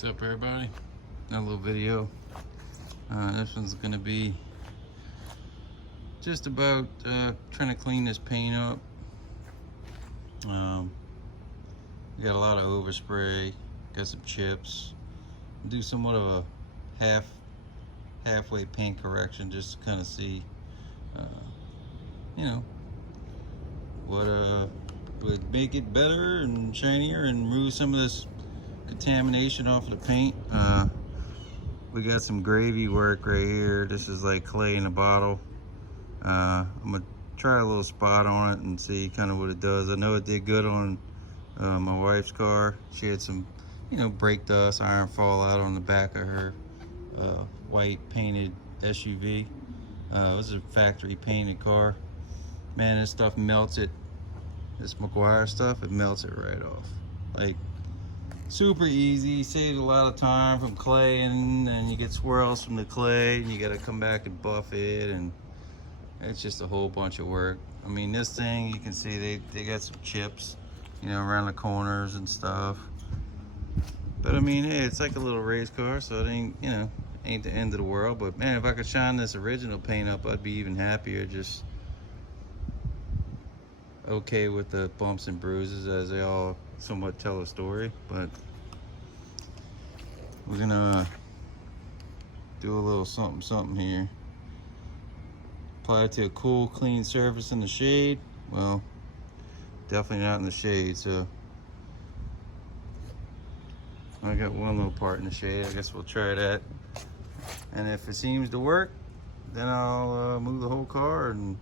What's up, everybody? Another little video. This one's gonna be just about trying to clean this paint up. We got a lot of overspray, got some chips. Do somewhat of a halfway paint correction just to kind of see, you know, what would make it better and shinier and remove some of this contamination off of the paint. We got some gravy work right here. This is like clay in a bottle. I'm gonna try a little spot on it and see kind of what it does. I know it did good on my wife's car. She had some, brake dust, iron fallout on the back of her white painted SUV. It was a factory painted car. Man, this stuff melts it. This McGuire stuff, it melts it right off. Like, super easy, saved a lot of time from clay, and then you get swirls from the clay and you got to come back and buff it, and it's just a whole bunch of work. I mean, this thing, you can see they got some chips, around the corners and stuff. But I mean, hey, it's like a little race car, so it ain't, ain't the end of the world. But man, if I could shine this original paint up, I'd be even happier. Just okay with the bumps and bruises, as they all somewhat tell a story. But we're gonna do a little something here. Apply it to a cool, clean surface in the shade. Well, definitely not in the shade, so I got one little part in the shade. I guess we'll try that, and if it seems to work, then I'll move the whole car and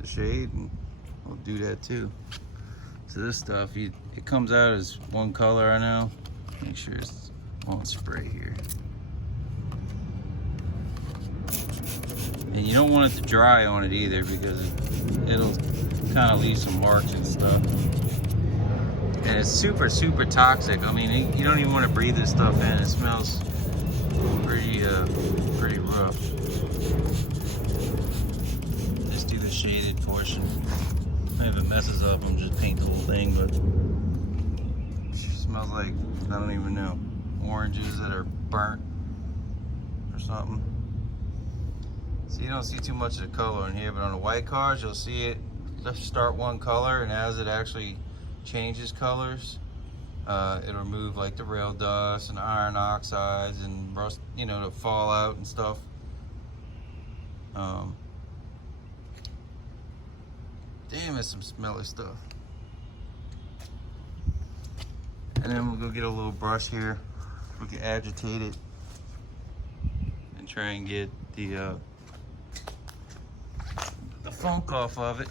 the shade, and we'll do that too. So this stuff, it comes out as one color, I know. Make sure it's on spray here. And you don't want it to dry on it either, because it'll kind of leave some marks and stuff. And it's super, super toxic. I mean, you don't even want to breathe this stuff in. It smells pretty rough. Let's do the shaded portion. If it messes up, I'm just paint the whole thing, but it smells like, I don't even know, oranges that are burnt or something. So you don't see too much of the color in here, but on the white cars, you'll see it just start one color, and as it actually changes colors, it'll remove like the rail dust and the iron oxides and rust, the fallout and stuff. Damn, it's some smelly stuff. And then we'll go get a little brush here. We can agitate it and try and get the funk off of it.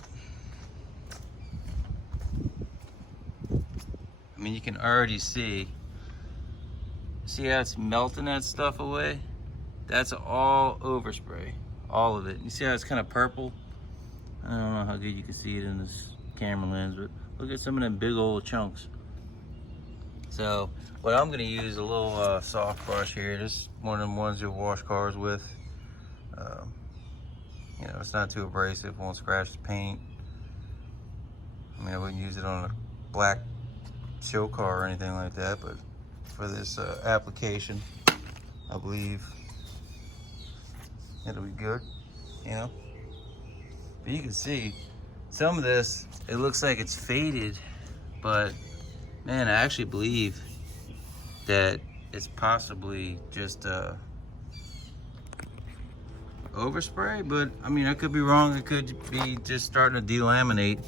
I mean, you can already see how it's melting that stuff away? That's all overspray, all of it. You see how it's kind of purple? I don't know how good you can see it in this camera lens, but look at some of them big old chunks. So what I'm gonna use a little soft brush here. This is one of them ones you'll wash cars with. It's not too abrasive, won't scratch the paint. I mean, I wouldn't use it on a black show car or anything like that, but for this application, I believe it'll be good, But you can see some of this, it looks like it's faded, but man, I actually believe that it's possibly just overspray. But I mean, I could be wrong. It could be just starting to delaminate,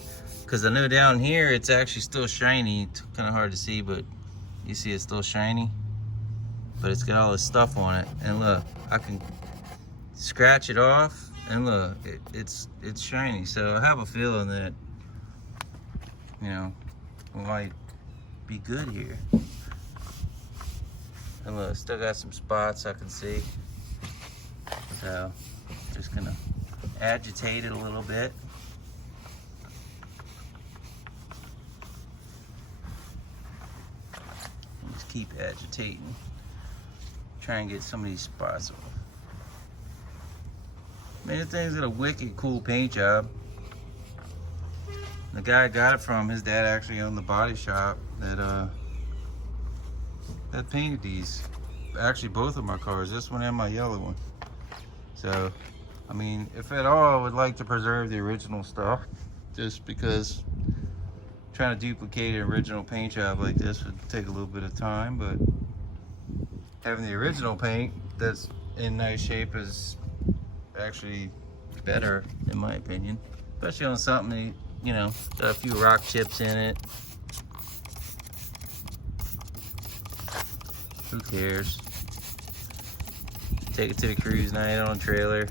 because I know down here it's actually still shiny. It's kind of hard to see, but you see it's still shiny, but it's got all this stuff on it. And look, I can scratch it off, and look, it's shiny. So I have a feeling that, we might be good here. And look, still got some spots I can see. So just gonna agitate it a little bit. Just keep agitating. Try and get some of these spots off. Man, this thing's got a wicked cool paint job. The guy I got it from, his dad actually owned the body shop that that painted these. Actually, both of my cars, this one and my yellow one. So, I mean, if at all, I would like to preserve the original stuff, just because trying to duplicate an original paint job like this would take a little bit of time, but having the original paint that's in nice shape is actually better, in my opinion. Especially on something that, you know, got a few rock chips in it. Who cares? Take it to the cruise night on a trailer.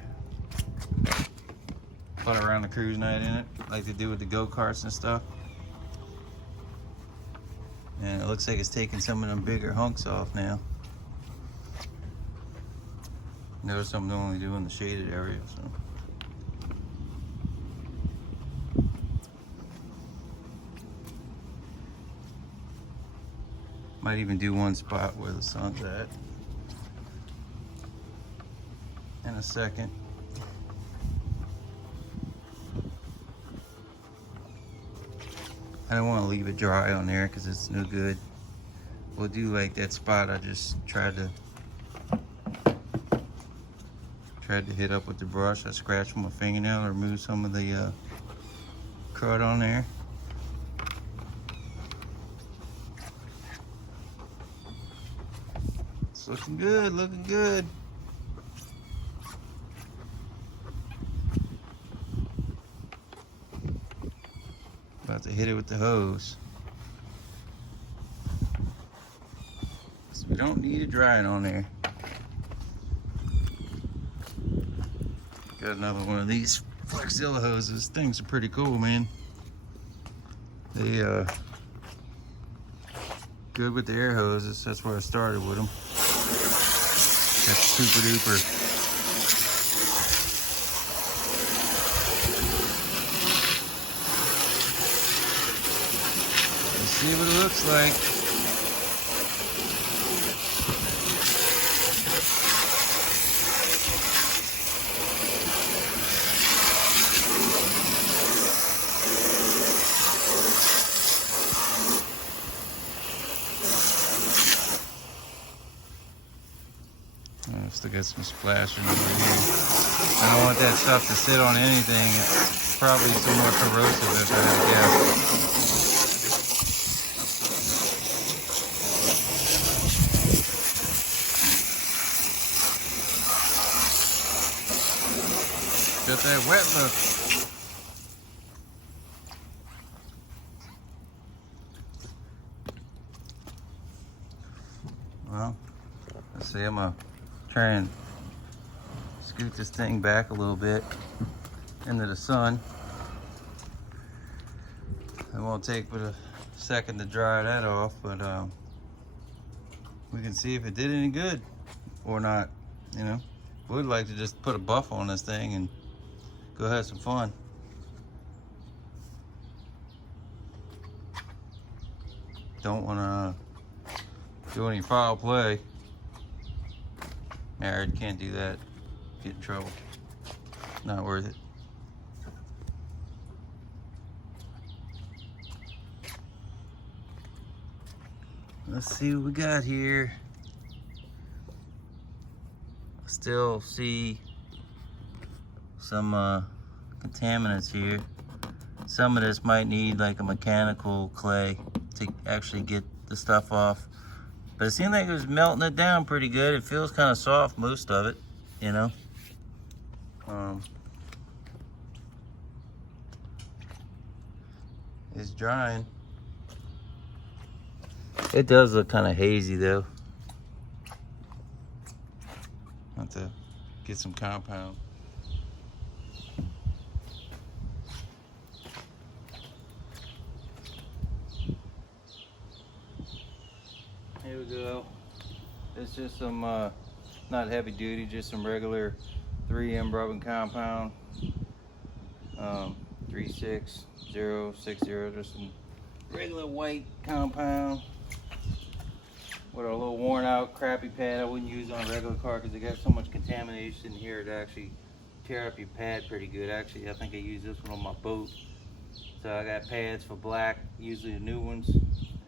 Fun around the cruise night in it, like they do with the go-karts and stuff. And it looks like it's taking some of them bigger hunks off now. Notice I'm only doing the shaded area, so. Might even do one spot where the sun's at in a second. I don't want to leave it dry on there because it's no good. We'll do like that spot I just tried to hit up with the brush. I scratched my fingernail to remove some of the crud on there. It's looking good, looking good. About to hit it with the hose. So we don't need it drying on there. Got another one of these Flexzilla hoses. Things are pretty cool, man. They good with the air hoses. That's where I started with them. That's super duper. Let's see what it looks like. Still got some splashing over here. I don't want that stuff to sit on anything. It's probably somewhat corrosive if I had to guess. Got that wet look. Well, let's see, I'm gonna try and scoot this thing back a little bit into the sun. It won't take but a second to dry that off, but we can see if it did any good or not, you know. We'd like to just put a buff on this thing and go have some fun. Don't want to do any foul play. Married, can't do that. Get in trouble. Not worth it. Let's see what we got here. Still see some contaminants here. Some of this might need like a mechanical clay to actually get the stuff off. But it seemed like it was melting it down pretty good. It feels kind of soft, most of it, you know. It's drying. It does look kind of hazy though. Have to get some compound. Here we go. It's just some, not heavy duty, just some regular 3M rubbing compound. 36060, just some regular white compound with a little worn out crappy pad I wouldn't use on a regular car because it got so much contamination here to actually tear up your pad pretty good. Actually, I think I use this one on my boat. So I got pads for black, usually the new ones,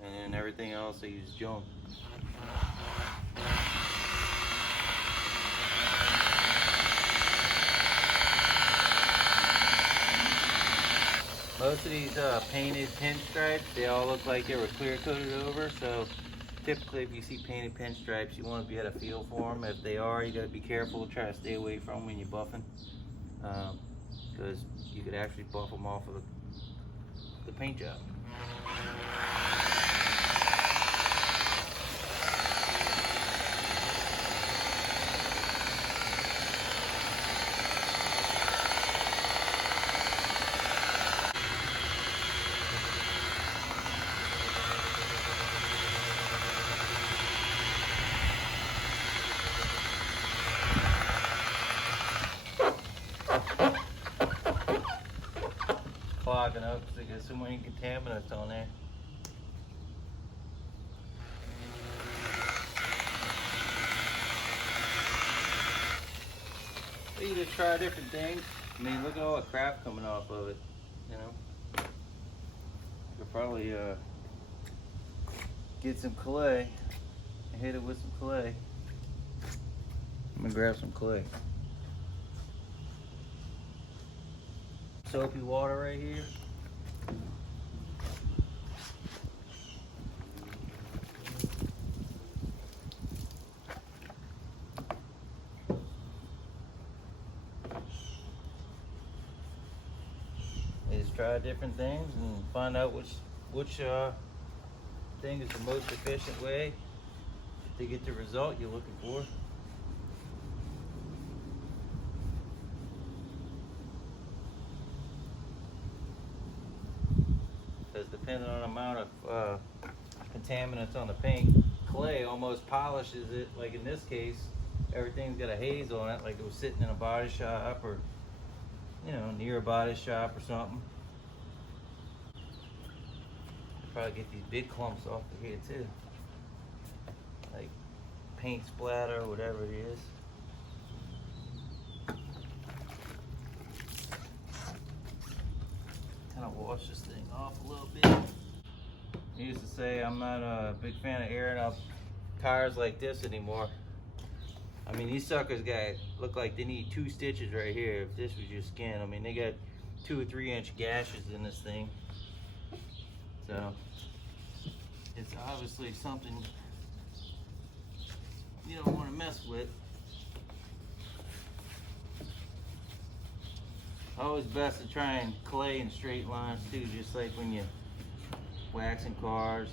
and then everything else I use junk. Most of these painted pinstripes, they all look like they were clear coated over, so typically if you see painted pinstripes, you want to get a feel for them. If they are, you got to be careful, try to stay away from them when you're buffing, because you could actually buff them off of the paint job. Clogging up because they got so many contaminants on there. But you just try different things. I mean, look at all the crap coming off of it, you know. You could probably get some clay and hit it with some clay. I'm gonna grab some clay. Soapy water right here. You just try different things and find out which thing is the most efficient way to get the result you're looking for. Because depending on the amount of contaminants on the paint, clay almost polishes it. Like in this case, everything's got a haze on it, like it was sitting in a body shop or, you know, near a body shop or something. Probably get these big clumps off of here too, like paint splatter or whatever it is. Kind of wash this thing off a little bit. Needless to say, I'm not a big fan of airing up tires like this anymore. I mean, these suckers look like they need 2 stitches right here if this was your skin. I mean, they got 2 or 3 inch gashes in this thing. So, it's obviously something you don't want to mess with. Always best to try and clay in straight lines too, just like when you're waxing cars.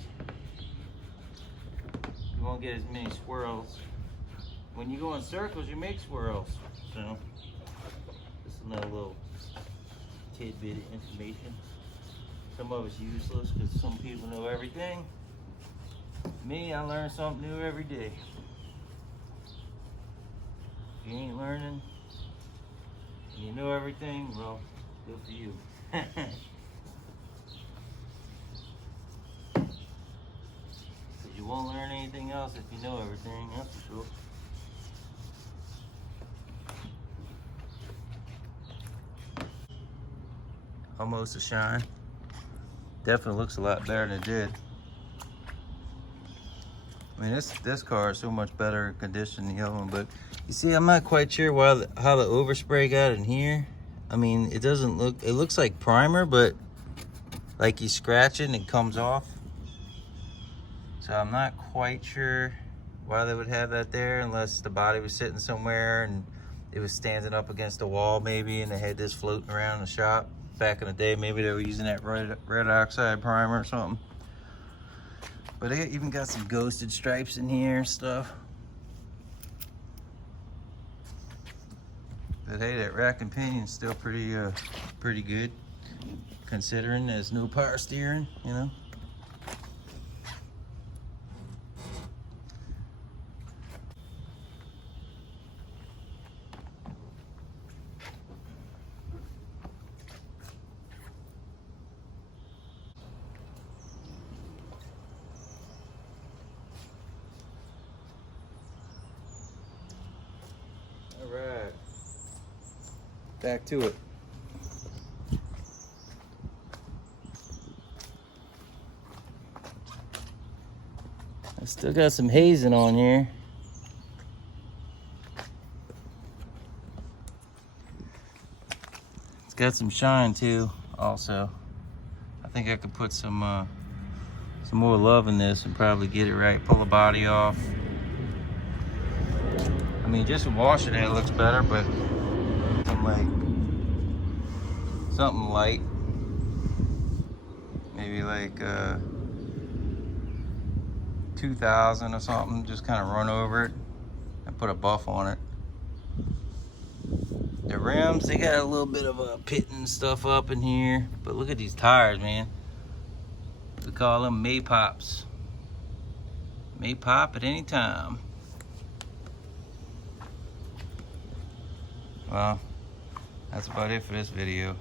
You won't get as many swirls. When you go in circles, you make swirls. So, just another little tidbit of information. Some of it's useless because some people know everything. Me, I learn something new every day. If you ain't learning, and you know everything, well, good for you. Because you won't learn anything else if you know everything, that's for sure. Almost a shine. Definitely looks a lot better than it did. I mean, this car is so much better condition than the other one, but you see, I'm not quite sure how the overspray got in here. I mean, it looks like primer, but like you scratch it and it comes off. So I'm not quite sure why they would have that there, unless the body was sitting somewhere and it was standing up against the wall maybe, and they had this floating around the shop. Back in the day, maybe they were using that red oxide primer or something. But they even got some ghosted stripes in here and stuff. But hey, that rack and pinion's still pretty good, considering there's no power steering, you know. Alright, back to it. I still got some hazing on here. It's got some shine too, also. I think I could put some more love in this and probably get it right. Pull the body off. I mean, just washing it looks better, but something light. Maybe like 2000 or something. Just kind of run over it and put a buff on it. The rims, they got a little bit of a pitting stuff up in here, but look at these tires, man. We call them May Pops. May pop at any time. Well, that's about it for this video.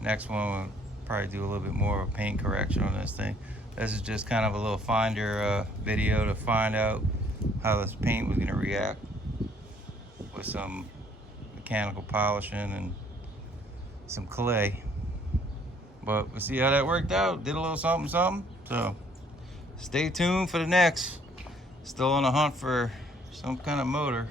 Next one we'll probably do a little bit more of a paint correction on this thing. This is just kind of a little finder video to find out how this paint was gonna react with some mechanical polishing and some clay. But we'll see how that worked out. Did a little something, something. So stay tuned for the next. Still on the hunt for some kind of motor.